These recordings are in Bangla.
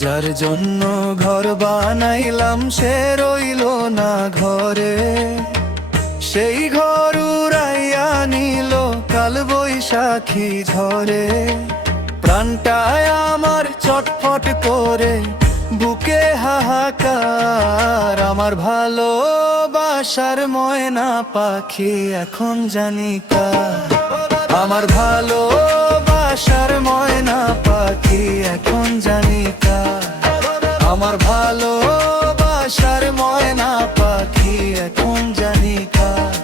যার জন্য ঘর বানাইলাম সে রইল না ঘরে, সেই ঘর উড়াইয়া নিল কাল বৈশাখী ঝড়ে। প্রাণটায় আমার চটফট করে, বুকে হাহাকার। আমার ভালোবাসার ময়না পাখি এখন জানি কার। আমার ভালোবাসার ময়না পাখি এখন জানি কার। আমার ভালোবাসার ময়না পাখি এখন জানি কার।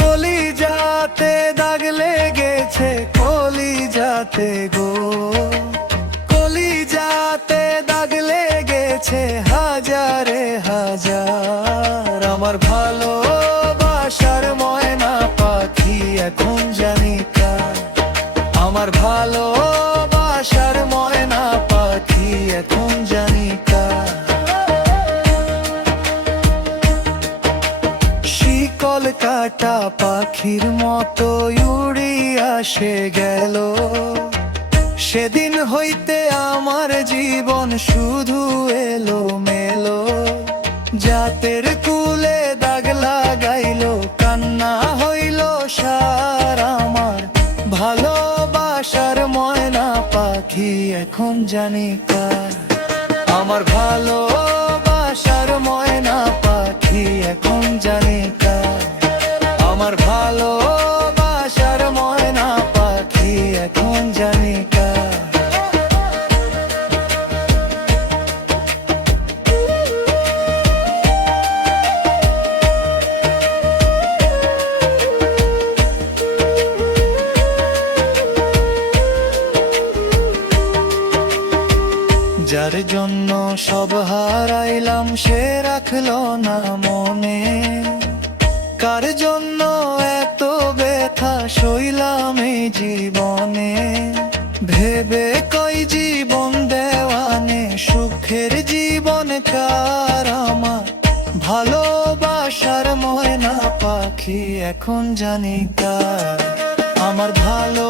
কলিজাতে দাগ লেগেছে কলিজাতে গো, কলিজাতে দাগ লেগেছে হাজারে হাজার। আমার ভালোবাসার ময়না পাখি এখন জানি কার। আমার ভালোবাসার ময়না পাখি এখন জানি কার। শিকল কাটা পাখির মতো উড়িয়া সে গেল, সেদিন হইতে আমার জীবন শুধু এলো মেলো। জাতের কুলে দাগ লাগাইল, কান্না হইল সার। আমার ভালোবাসার ময়না পাখি এখন জানি কার। আমার ভালোবাসার ময়না পাখি এখন জানি কার। আমার ভালোবাসার ময়না পাখি এখন জানি কার। যার জন্য সব হারাইলাম সে রাখলো না মনে, কার জন্য এত ব্যথা সইলাম এই জীবনে। ভেবে কই জীবন দেওয়ানে, সুখের জীবন কার। আমার ভালোবাসার ময়না পাখি এখন জানি কার। আমার ভালো